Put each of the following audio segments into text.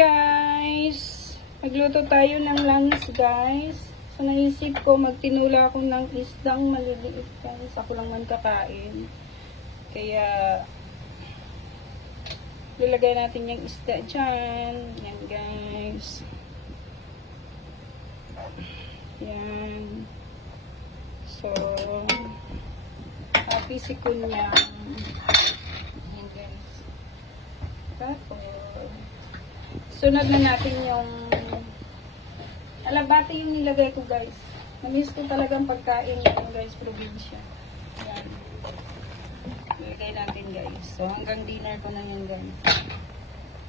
guys! Magluto tayo ng langis guys. So naisip ko magtinula ako ng isdang maliliit guys. Ako lang man kakain. Kaya lilagay natin yung isda dyan. Yan guys. Yan. So pisikon niya. Yan guys. Tapos sunod na natin yung alabate yung nilagay ko guys. Namiss ko talagang pagkain yun guys, probinsya. Yan. Nilagay natin guys. So hanggang dinner ko na yun guys.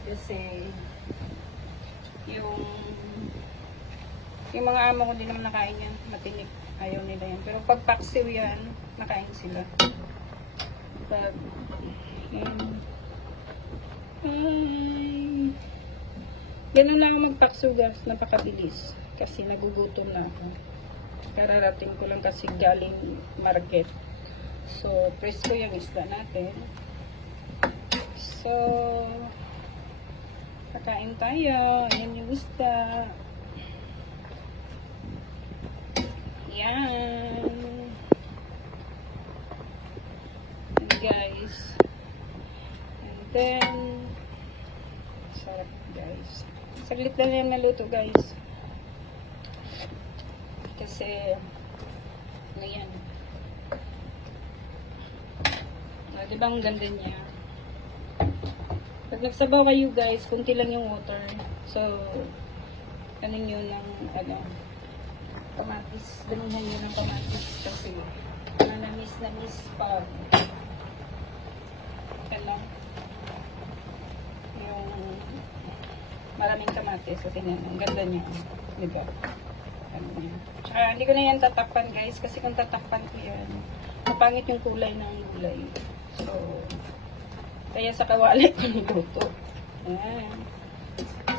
Kasi yung mga amo ko din naman nakain yan. Matinik. Ayaw nila yan. Pero pag paksiw yan, nakain sila. Pag yan. Ganun lang ako magpakso guys, napakabilis. Kasi nagugutom na ako. Kararating ko lang kasi galing market. So, presko yung isda natin. So, kakain tayo. Ayan yung isda. Yan. And guys. And then, sarap guys. Saglit lang yung naluto guys. Kasi ano yan. Diba ang ganda niya. Pag nagsabaw kayo guys, kunti lang yung water. So ano nyo ng kamatis. Damihan nyo ng kamatis. Kasi namis pa. Lang yung maraming kamatis. Kasi ang ganda niya. Diba? Tsaka hindi ko na yan tatakpan guys. Kasi kung tatakpan ko yan, mapangit yung kulay ng gulay. So, kaya sa kawali ko niluto. Ayan.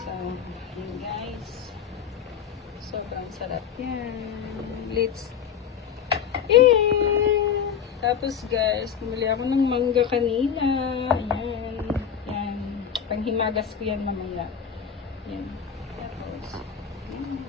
So, yun guys. Sobrang sarap yan. Let's eat! Tapos guys, bumili ako ng mangga kanina. Ayan. Yan. Panghimagas ko yan mamaya. Yan. Tapos, yan.